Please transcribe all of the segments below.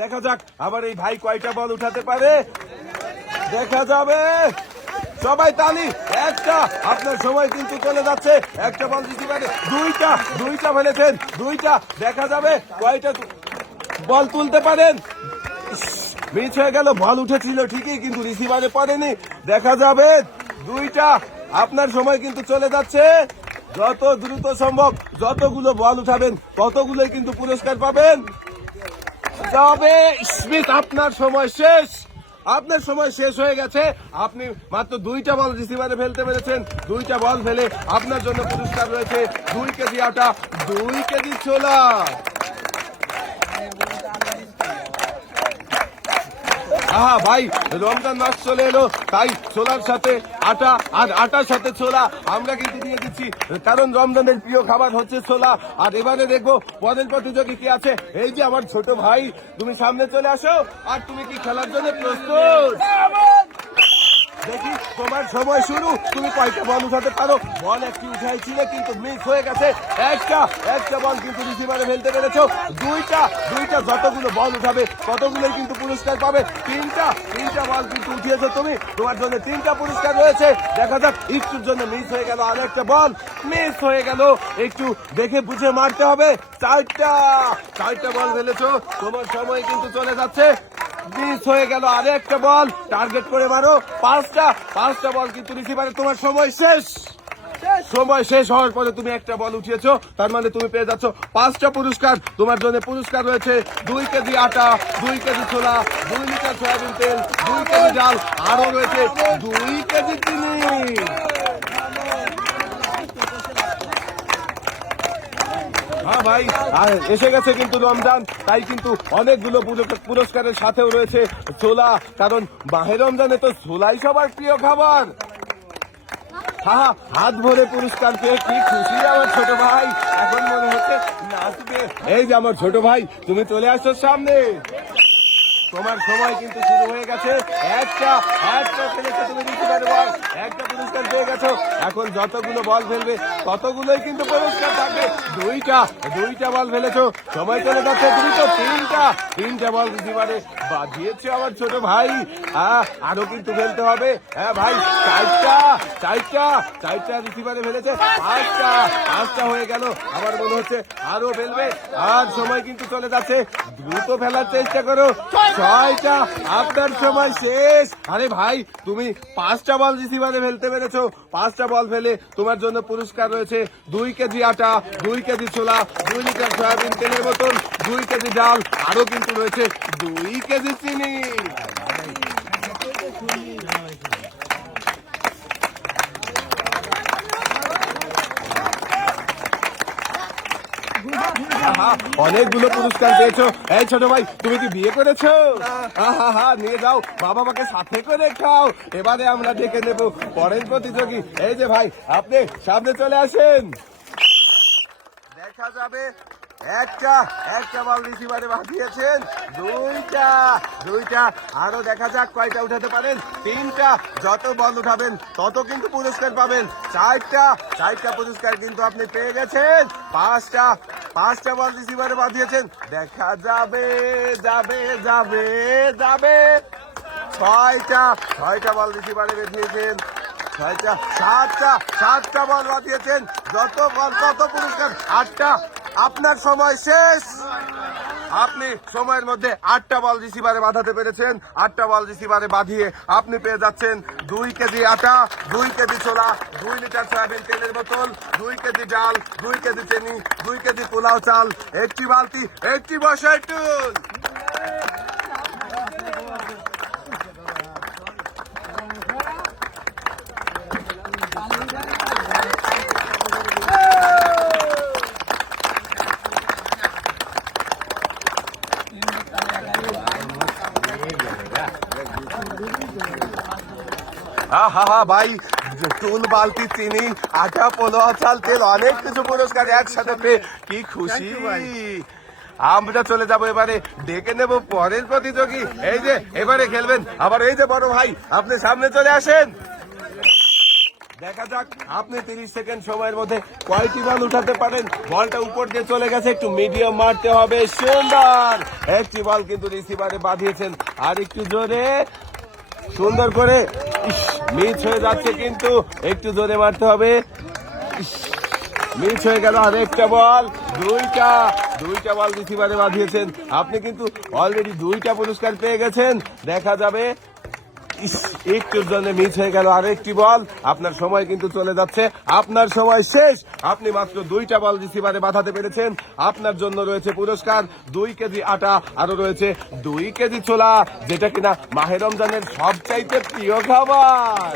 দেখা যাক আবার এই ভাই কয়টা বল উঠাতে পারে, দেখা যাবে। সবাই তালি। একটা, আপনার সময় কিন্তু চলে যাচ্ছে। একটা বল দিতে পারে, দুইটা ফেলেছেন, দুইটা। দেখা যাবে কয়টা বল তুলতে পারেন। মিস হয়ে গেল, বল উঠেছিল ঠিকই কিন্তু রিসিভারে পড়েনি। দেখা যাবে দুইটা। আপনার সময় কিন্তু চলে যাচ্ছে। যত দ্রুত সম্ভব যতগুলো বল উঠাবেন ততগুলোই কিন্তু পুরস্কার পাবেন। তবে স্মিথ, আপনার সময় শেষ। আপনার সময় শেষ হয়ে গেছে। আপনি মাত্র দুইটা বল রিসিভারে ফেলতে পেরেছেন। দুইটা বল ফেলে আপনার জন্য পুরস্কার রয়েছে 2 কেজি আটা, 2 কেজি ছোলা। হ্যাঁ ভাই, রমজান মাস চলে এলো, তাই ছোলার সাথে আটা আর আটার সাথে ছোলা আমরা কিন্তু দিয়ে দিচ্ছি, কারণ রমজানের প্রিয় খাবার হচ্ছে ছোলা। আর এবারে দেখবো পরের প্রতিযোগী কি আছে। এই যে আমার ছোট ভাই, তুমি সামনে চলে আসো। আর তুমি কি খেলার জন্য প্রস্তুত? দেখি তোমার সময় শুরু। তুমি কয়টা বল উঠাতে পারো? বল একটি উঠাইছিলে কিন্তু মিস হয়ে গেছে। একটা বল কিন্তু রিসিভারে ফেলতে পেরেছো। দুইটা যতগুলো বল উঠাবে ততগুলোই কিন্তু পুরস্কার পাবে। তিনটা বল কিন্তু উঠিয়েছো তুমি, তোমার জন্য 3টা পুরস্কার রয়েছে। দেখা যাক, একটুর জন্য মিস হয়ে গেল, আরেকটা বল মিস হয়ে গেল। একটু দেখে বুঝে মারতে হবে। 4টা বল ফেলেছো, তোমার সময় কিন্তু চলে যাচ্ছে। মিস হয়ে গেল, আরে একটা বল টার্গেট করে মারো। 5টা বল কিন্তু রিসিভারে, তোমার সময় শেষ। সময় শেষ হওয়ার পরে তুমি একটা বল উঠিয়েছো, তার মানে তুমি পেয়ে যাচ্ছ 5টা পুরস্কার। তোমার জন্য পুরস্কার রয়েছে 2 কেজি আটা, 2 কেজি ছোলা, 2 লিটার সয়াবিন তেল, 2 কেজি ডাল, আরো রয়েছে 2 কেজি চিনি। হ্যাঁ ভাই, আর এসে গেছে কিন্তু রমজান, তাই কিন্তু অনেকগুলো পুরস্কারের সাথেও রয়েছে ছোলা, কারণ মাহে রমজানে তো ছোলাই সবার প্রিয় খাবার। হ্যাঁ, হাত ভরে পুরস্কার পেয়ে কি খুশি আমার ছোট ভাই, এখন মনে হচ্ছে নাচবে। এই যে আমার ছোট ভাই, তুমি চলে আসছো সামনে। তোমার সময় কিন্তু শুরু হয়ে গেছে। একটা ফেলেছো তুমি, দিতে পারো বল, একটা পুরস্কার পেয়ে গেছো। এখন যতগুলো বল ফেলবে ততগুলোই কিন্তু পুরস্কার থাকবে। দুইটা বল ফেলেছো, সময় চলে যাচ্ছে। তিনটা বল দিতে বাজিয়েছে আমার ছোট ভাই। আরো কিন্তু ফেলতে হবে। হ্যাঁ ভাই, চারটা রিসিভারে ফেলেছে। পাঁচটা হয়ে গেল, আমার মনে হচ্ছে আরো ফেলবে। আর সময় কিন্তু চলে যাচ্ছে, দ্রুত ফেলার চেষ্টা করো। 6টা, আপনার সময় শেষ। আরে ভাই, তুমি 5টা বল রিসিভারে ফেলতে পেরেছো। 5টা বল ফেলে তোমার জন্য পুরস্কার রয়েছে 2 কেজি আটা, 2 কেজি ছোলা, 2 লিটার সয়াবিন তেলের বোতল, 2 কেজি ডাল, আরো কিন্তু রয়েছে 2 কেজি চিনি। অনেকগুলো পুরস্কার পেয়েছো। এই ছোট ভাই, তুমি কি বিয়ে করেছো? নিয়ে যাও, বাবা মাকে সাথে করে খাও। এবারে আমরা ডেকে নেব পরের প্রতিযোগী। এই যে ভাই, আপনি সামনে চলে আসেন। দেখা যাবে একটা বল রিসিভারে বাঁধিয়েছেন। দুইটা, আরো দেখা যাক কয়টা উঠাতে পারেন। 3টা, যত বল উঠাবেন তত কিন্তু পুরস্কার পাবেন। 4টা পুরস্কার কিন্তু আপনি পেয়ে গেছেন। 5টা বল রিসিভারে বাঁধিয়েছেন। দেখা যাবে। 6টা বল রিসিভারে বেঁধিয়েছেন। 7টা বল বাঁধিয়েছেন। যত বল তত পুরস্কার। 8টা, আপনার সময় শেষ। আপনি সময়ের মধ্যে 8টা বল রিসিভারে বাঁধাতে পেরেছেন। 8টা বল রিসিভারে বাঁধিয়ে আপনি পেয়ে যাচ্ছেন 2 কেজি আটা, 2 কেজি ছোলা, 2 লিটার সয়াবিন তেলের বোতল, 2 কেজি ডাল, 2 কেজি চিনি, 2 কেজি পোলাও চাল, একটি বালতি, একটি বসার টুল। ভাই, টুল, বালতি, চিনি, আটা, পোলোয়া চাল, তেল, অনেক কিছু পুরস্কার একসাথে পেয়ে কি খুশি। আমরা চলে যাবো এবারে, ডেকে নেব পরের প্রতিযোগী। এই যে এবারে খেলবেন আবার এই যে বড় ভাই, আপনি সামনে চলে আসেন। দেখা যাক আপনি 30 সেকেন্ড সময়ের মধ্যে কয়টি বল উঠাতে পারেন। বলটা উপর দিয়ে চলে গেছে, একটু মিডিয়াম মারতে হবে। সুন্দর একটি বল কিন্তু রিসিভারে বাঁধিয়েছেন, আর একটু জোরে সুন্দর করে। মিস হয়ে যাচ্ছে, কিন্তু একটু জোরে মারতে হবে। মিস হয়ে গেল। আর একটা বল, দুইটা বল রিসিভারে বাঁধিয়েছেন। আপনি কিন্তু অলরেডি 2টা পুরস্কার পেয়ে গেছেন। দেখা যাবে। একটুর জন্য মিস হয়ে গেল আরেকটি বল। আপনার সময় কিন্তু চলে যাচ্ছে, আপনার সময় শেষ। আপনি মাত্র 2টা বল রিসিভারে বাঁধাতে পেরেছেন। আপনার জন্য রয়েছে পুরস্কার 2 কেজি আটা, আরো রয়েছে 2 কেজি ছোলা, যেটা কিনা মাহে রমজানের সবচাইতে প্রিয় খাবার।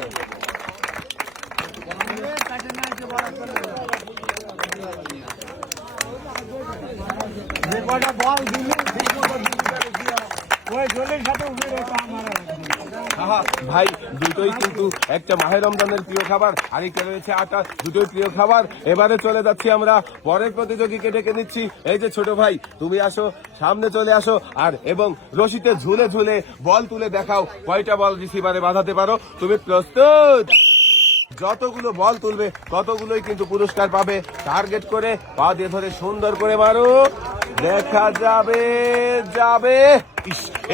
ভাই দুটোই কিন্তু, একটা মাহে রমজানের প্রিয় খাবার, আরেকটা রয়েছে আটা, দুটোই প্রিয় খাবার। এবারে চলে যাচ্ছি আমরা পরের প্রতিযোগীকে ডেকে নিচ্ছি। এই যে ছোট ভাই, তুমি আসো, সামনে চলে আসো, আর এবং রশিতে ঝুলে ঝুলে বল তুলে দেখাও কয়টা বল রিসিভারে বাঁধাতে পারো। তুমি প্রস্তুত? যতগুলো বল তুলবে ততগুলোই কিন্তু পুরস্কার পাবে। টার্গেট করে পা দিয়ে ধরে সুন্দর করে মারো। দেখা যাবে।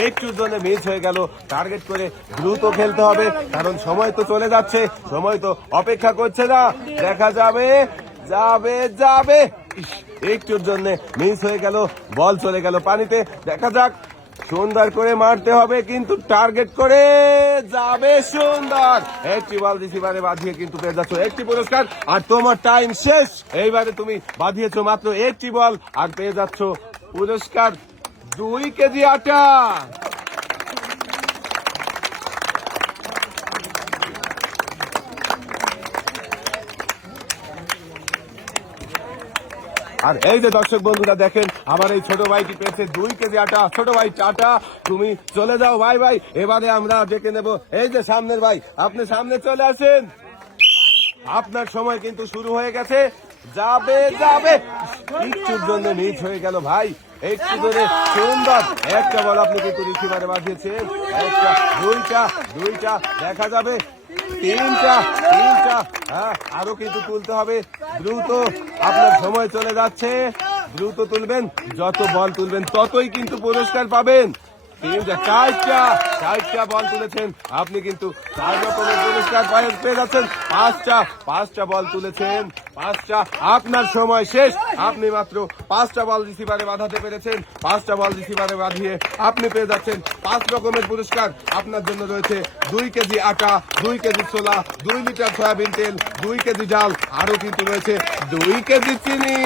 একটুর জন্য মিস হয়ে গেল। টার্গেট করে দ্রুত খেলতে হবে, কারণ সময় তো চলে যাচ্ছে, সময় তো অপেক্ষা করছে না। দেখা যাবে। একটুর জন্য মিস হয়ে গেল, বল চলে গেল পানিতে। দেখা যাক, সুন্দর করে মারতে হবে, কিন্তু টার্গেট করে যাবে। সুন্দর একটি বল রিসিভারে বাঁধিয়ে কিন্তু পেয়ে যাচ্ছ একটি পুরস্কার। আর তোমার টাইম শেষ। এইবারে তুমি বাঁধিয়েছো মাত্র একটি বল, আর পেয়ে যাচ্ছ পুরস্কার 2 কেজি আটা। আর এই যে দর্শক বন্ধুরা দেখেন, আমার এই ছোট ভাইটি পেয়েছে 2 কেজি আটা। ছোট ভাই টাটা, তুমি চলে যাও ভাই। এবারে আমরা ডেকে নেব এই যে সামনের ভাই, আপনি সামনে চলে আসেন। আপনার সময় কিন্তু শুরু হয়ে গেছে। যাবে। একটুর জন্য মিস হয়ে গেল ভাই, একটু ধরে। সুন্দর একটা বল আপনি কিন্তু রিসিভারে বাঁধিয়েছেন। একটা, দুইটা, দেখা যাবে। তিনটা। হ্যাঁ, আরো কিন্তু তুলতে হবে দ্রুত। আপনার সময় চলে যাচ্ছে, দ্রুত তুলবেন। যত বল তুলবেন ততই কিন্তু পুরস্কার পাবেন। 4টা বল তুলেছেন, আপনি কিন্তু 4 রকমের পুরস্কার পেয়ে যাচ্ছেন। 5টা বল তুলেছেন, 5টা। আপনার সময় শেষ। আপনি মাত্র 5টা বল রিসিভারে বাঁধাতে পেরেছেন। 5টা বল রিসিভারে বাঁধিয়ে আপনি পেয়ে যাচ্ছেন 5 রকমের পুরস্কার। আপনার জন্য রয়েছে 2 কেজি আটা, 2 কেজি ছোলা, 2 লিটার সয়াবিন তেল, 2 কেজি ডাল, আরো কিন্তু রয়েছে 2 কেজি চিনি।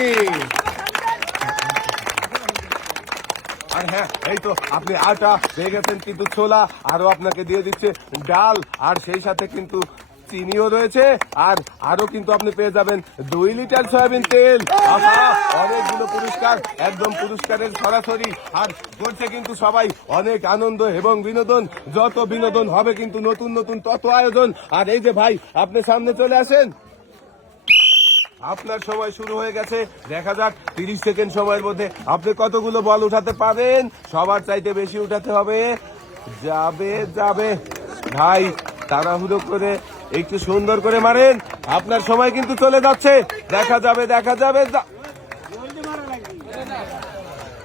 আর হ্যাঁ, এই তো আপনি আটা পেয়ে গেছেন, কিন্তু ছোলা আরো আপনাকে দিয়ে দিচ্ছে ডাল, আর সেই সাথে কিন্তু চিনিও রয়েছে। আর আরো কিন্তু আপনি পেয়ে যাবেন 2 লিটার সয়াবিন তেল। অনেকগুলো পুরস্কার, একদম পুরস্কারের সরাসরি। আর করছে কিন্তু সবাই অনেক আনন্দ এবং বিনোদন। যত বিনোদন হবে কিন্তু নতুন তত আয়োজন। আর এই যে ভাই, আপনি সামনে চলে আসেন। আপনার সময় শুরু হয়ে গেছে। দেখা যাক 30 সেকেন্ড সময়ের মধ্যে আপনি কতগুলো বল উঠাতে পারেন। সবার চাইতে বেশি উঠাতে হবে। যাবে ভাই, তাড়াহুড়ো করে একটু সুন্দর করে মারেন। আপনার সময় কিন্তু চলে যাচ্ছে। দেখা যাবে।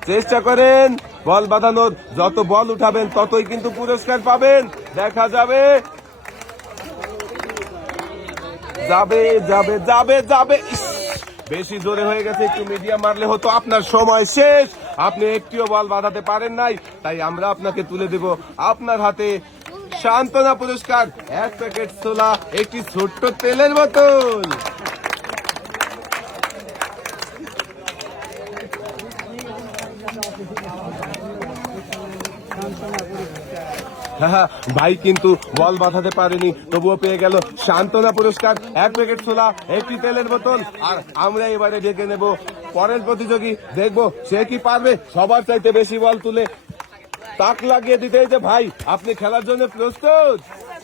চেষ্টা করেন বল বাঁধানোর। যত বল উঠাবেন ততই কিন্তু পুরস্কার পাবেন। দেখা যাবে। বেশি জোরে হয়ে গেছে, একটু মিডিয়াম মারলে হতো। আপনার সময় শেষ। আপনি একটিও বল বাঁধাতে পারেন নাই, তাই আমরা আপনাকে তুলে দেব আপনার হাতে সান্ত্বনা পুরস্কার, 1 প্যাকেট ছোলা, একটি ছোট্ট তেলের বোতল। ভাই কিন্তু বল বাঁধাতে পারেনি, তবুও পেয়ে গেল সান্ত্বনা পুরস্কার, 1 প্যাকেট ছোলা, একটি তেলের বোতল। আর আমরা এবারে ডেকে নেব পরের প্রতিযোগী, দেখবো সে কি পারবে সবার চাইতে বেশি বল তুলে তাক লাগিয়ে দিতে। যে ভাই, আপনি খেলার জন্য প্রস্তুত?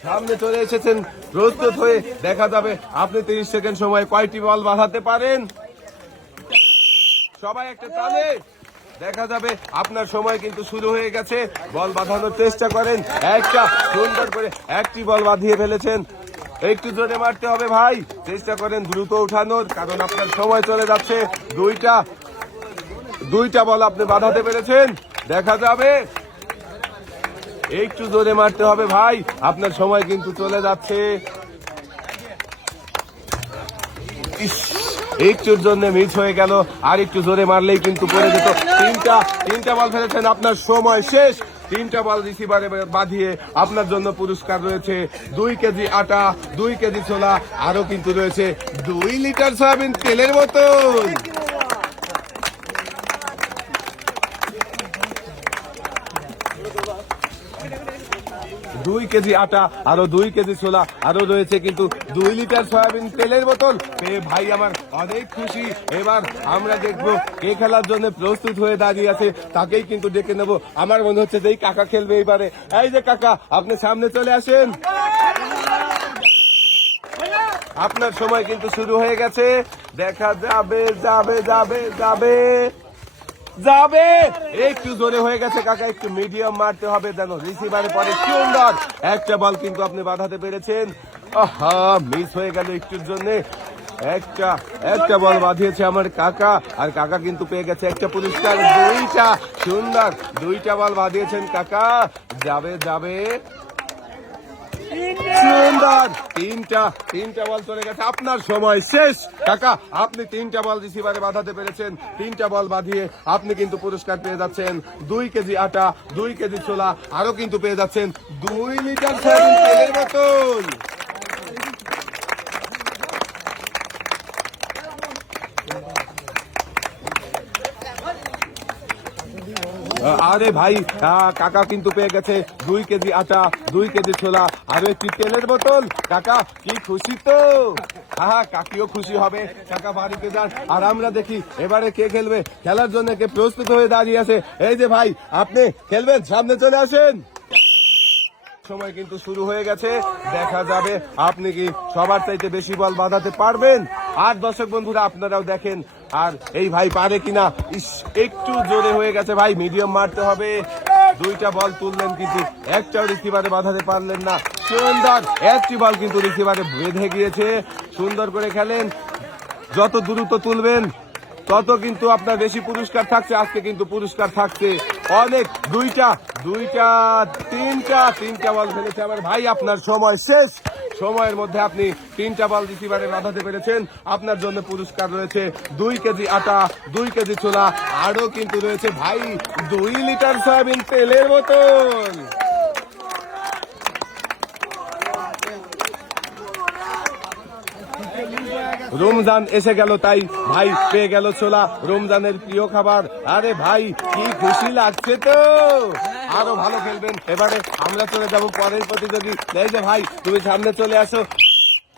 সামনে চলে এসেছেন প্রস্তুত হয়ে। দেখা যাবে আপনি 30 সেকেন্ড সময় কয়টি বল বাঁধাতে পারেন। সবাই একটা তালে। দেখা যাবে আপনার সময় কিন্তু শুরু হয়ে গেছে। বল বাঁধানোর চেষ্টা করেন। একটা সুন্দর করে একটি বল বাঁধিয়ে ফেলেছেন। একটু জোরে মারতে হবে ভাই, চেষ্টা করেন দ্রুত উঠানোর, কারণ আপনার সময় চলে যাচ্ছে। দুইটা বল আপনি বাঁধাতে পেরেছেন, দেখা যাবে। একটু জোরে মারতে হবে ভাই, আপনার সময় কিন্তু চলে যাচ্ছে। একটুর জন্য মিস হয়ে গেল, আর একটু জোরে মারলেই কিন্তু পড়ে যেত। তিনটা বল ফেলেছেন, আপনার সময় শেষ। 3টা বল রিসিভারে বাঁধিয়ে আপনার জন্য পুরস্কার রয়েছে 2 কেজি আটা, 2 কেজি ছোলা, আরো কিন্তু রয়েছে 2 লিটার সয়াবিন তেলের বোতল। 2 কেজি আটা, আরো 2 কেজি ছোলা, আরো রয়েছে কিন্তু 2 লিটার সয়াবিন তেলের বোতল পেয়ে ভাই আমার অনেক খুশি। এবার আমরা দেখবো কে খেলার জন্য প্রস্তুত হয়ে দাঁড়িয়ে আছে, তাকেই কিন্তু ডেকে নেবো। আমার মনে হচ্ছে যে এই কাকা খেলবে এবারে। এই যে কাকা, আপনি সামনে চলে আসেন, আপনার সময় কিন্তু শুরু হয়ে গেছে। দেখা যাবে যাবে যাবে যাবে যাবে, একটু জোরে হয়ে গেছে কাকা, একটু মিডিয়াম মারতে হবে যেন রিসিভারে পরে। সুন্দর একটা বল কিন্তু আপনি বাঁধাতে পেরেছেন। আহা, মিস হয়ে গেল একটুর জন্য। একটা বল বাঁধিয়েছে আমার কাকা, আর কাকা কিন্তু পেয়ে গেছে একটা পুরস্কার। সুন্দর 2টা বল বাঁধিয়েছেন কাকা, যাবে যাবে সুন্দর। তিনটা বল চলে গেছে, আপনার সময় শেষ। কাকা, আপনি 3টা বল রিসিভারে বাঁধাতে পেরেছেন। 3টা বল বাঁধিয়ে আপনি কিন্তু পুরস্কার পেয়ে যাচ্ছেন 2 কেজি আটা, 2 কেজি ছোলা, আরো কিন্তু পেয়ে যাচ্ছেন 2 লিটার সয়াবিন তেলের বোতল। আরে ভাই, কাকা কিন্তু পেয়ে গেছে 2 কেজি আটা, 2 কেজি ছোলা, আরো একটি তেলের বোতল। কাকা কি খুশি তো? হ্যাঁ, কাকিও খুশি হবে। কাকা বাড়িতে যান, আর আমরা দেখি এবারে কে খেলবে। খেলার জন্য কে প্রস্তুত হয়ে দাঁড়িয়ে আছে? এই যে ভাই, আপনি খেলবেন, সামনে চলে আসেন। সময় কিন্তু শুরু হয়ে গেছে, দেখা যাবে আপনি কি সবার চাইতে বেশি বল বাঁধাতে পারবেন। আর দর্শক বন্ধুরা, আপনারাও দেখেন আর এই ভাই পারে কিনা। একটু জোরে হয়ে গেছে ভাই, মিডিয়াম মারতে হবে। 2টা বল তুললেন কিন্তু একটাও রিসিভারে বাঁধাতে পারলেন না। সুন্দর একটি বল কিন্তু রিসিভারে বেঁধে গিয়েছে। সুন্দর করে খেলেন, যত দ্রুত তুলবেন তত কিন্তু আপনার বেশি পুরস্কার থাকছে। আজকে কিন্তু পুরস্কার থাকছে অনেক। তিনটা বল ফেলেছে আমার ভাই, আপনার সময় শেষ। সময়ের মধ্যে আপনি 3টা বল রিসিভারে বাঁধাতে পেরেছেন। আপনার জন্য পুরস্কার রয়েছে 2 কেজি আটা, 2 কেজি ছোলা, আরো কিন্তু রয়েছে ভাই 2 লিটার সয়াবিন তেলের বোতল। রমজান এসে গেল, তাই ভাই পেয়ে গেল ছোলা, রমজানের প্রিয় খাবার। আরে ভাই, কি খুশি লাগছে তো। আরো ভালো খেলবেন। এবারে আমরা চলে যাব পরের প্রতিযোগী। এই যে ভাই, তুমি সামনে চলে আসো,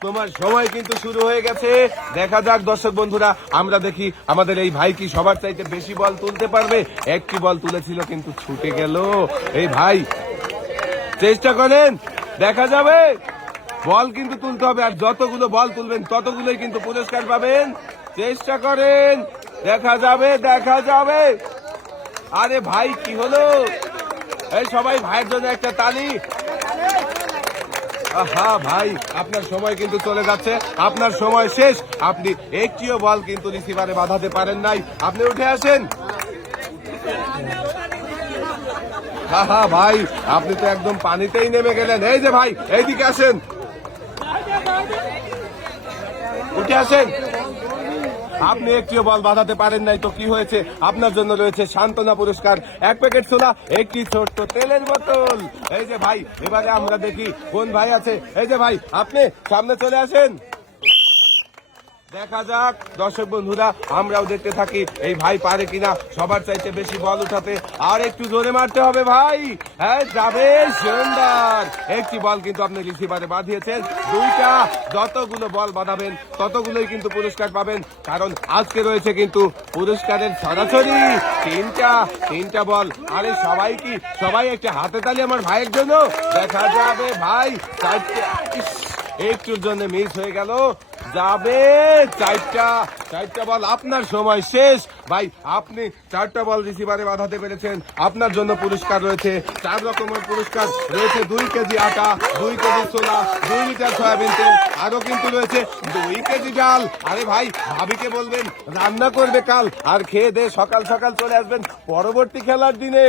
তোমার সময় কিন্তু শুরু হয়ে গেছে। দেখা যাক দর্শক বন্ধুরা, আমরা দেখি আমাদের এই ভাই কি সবার চাইতে বেশি বল তুলতে পারবে। একটি বল তুলেছিল কিন্তু ছুটে গেল। এই ভাই চেষ্টা করেন, দেখা যাবে। বল কিন্তু তুলতে হবে, আর যতগুলো বল তুলবেন ততগুলোই কিন্তু পুরস্কার পাবেন। চেষ্টা করেন, দেখা যাবে। আরে ভাই, কি হলো? এই সবাই ভাইয়ের জন্য একটা তালি। হ্যাঁ ভাই, আপনার সময় কিন্তু চলে যাচ্ছে, আপনার সময় শেষ। আপনি একটিও বল কিন্তু রিসিভারে বাঁধাতে পারেন নাই। আপনি উঠে আসেন। হ্যাঁ ভাই, আপনি তো একদম পানিতেই নেমে গেলেন। এই যে ভাই, এইদিকে আসেন, উঠে আসেন। আপনি একটিও বল বাঁধাতে পারেন নাই, তো কি হয়েছে? আপনার জন্য রয়েছে সান্ত্বনা পুরস্কার, 1 প্যাকেট ছোলা, একটি ছোট্ট তেলের বোতল। এই যে ভাই, এবারে আমরা দেখি কোন ভাই আছে। এই যে ভাই, আপনি সামনে চলে আসেন, দেখা যাক দর্শক বন্ধুরা, আমরাও দেখতে থাকি এই ভাই পারে কিনা সবার চাইতে বেশি বল উঠাতে। আর একটু জোরে মারতে হবে ভাই। হ্যাঁ, যাবে। সুন্দর একটি বল কিন্তু আপনি রিসিভারে বাঁধিয়েছেন। 2টা, যতগুলো বল বাঁধাবেন ততগুলোই কিন্তু পুরস্কার পাবেন, কারণ আজকে রয়েছে কিন্তু পুরস্কারের সরাসরি 3টা বল। আরে সবাই একটা হাতে তালি আমার ভাইয়ের জন্য। দেখা যাবে ভাই, 4টে। একটুর জন্য মিস হয়ে গেল। যাবে চারটা বল, আপনার সময় শেষ ভাই। আপনি 4টা বল রিসিভারে বাঁধাতে পেরেছেন, আপনার জন্য পুরস্কার রয়েছে 4 রকমের পুরস্কার রয়েছে। 2 কেজি আটা, 2 কেজি ছোলা, 2 লিটার সয়াবিন তেল, আরো কিন্তু রয়েছে 2 কেজি ডাল। আরে ভাই, ভাবিকে বলবেন রান্না করবে কাল, আর খেয়ে দিয়ে সকাল সকাল চলে আসবেন পরবর্তী খেলার দিনে।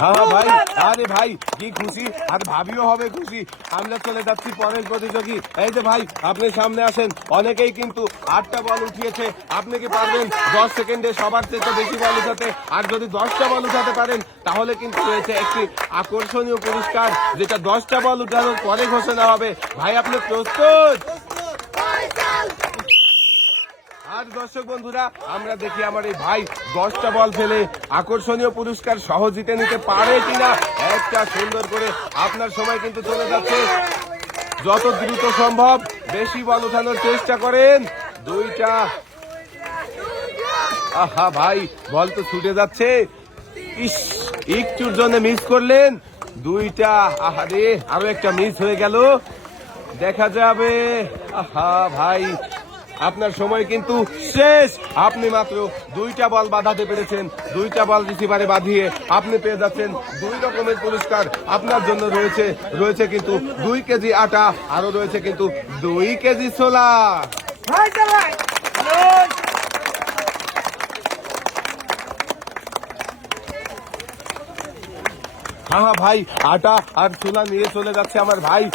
হ্যাঁ ভাই, আরে ভাই কি খুশি, আর ভাবিও হবে খুশি। আমরা চলে যাচ্ছি পরের প্রতিযোগী। এই যে ভাই, আপনি সামনে আসেন। অনেকেই কিন্তু 8টা বল উঠিয়েছে, আপনি কি পারবেন 10 সেকেন্ডে সবার থেকে বেশি বল উঠাতে? আর যদি 10টা বল উঠাতে পারেন তাহলে কিন্তু রয়েছে একটি আকর্ষণীয় পুরস্কার, যেটা 10টা বল উঠানোর পরে ঘোষণা হবে। ভাই আপনি প্রস্তুত? আর দর্শক বন্ধুরা, আমরা দেখি আমার এই ভাই 10টা বল ফেলে আকর্ষণীয় পুরস্কার সহ জিতে নিতে পারে কিনা। একটা সুন্দর করে আপনার সময় কিন্তু চলে যাচ্ছে, যত দ্রুত সম্ভব বেশি বল উঠানোর চেষ্টা করেন। 2টা, আহা ভাই, বল তো ছুটে যাচ্ছে। ইস, একটুর জন্য মিস করলেন। 2টা, আহারে, আরো একটা মিস হয়ে গেল। দেখা যাবে। আহা ভাই, আপনার সময় কিন্তু শেষ। আপনি মাত্র 2টা বল বাঁধাতে পেরেছেন। 2টা বল রিসিভারে বাঁধিয়ে আপনি পেয়ে যাচ্ছেন 2 রকমের পুরস্কার। আপনার জন্য রয়েছে কিন্তু 2 কেজি আটা, আরো রয়েছে কিন্তু 2 কেজি ছোলা। হ্যাঁ ভাই, আটা আর ছোলা নিয়ে চলে যাচ্ছে আমার ভাই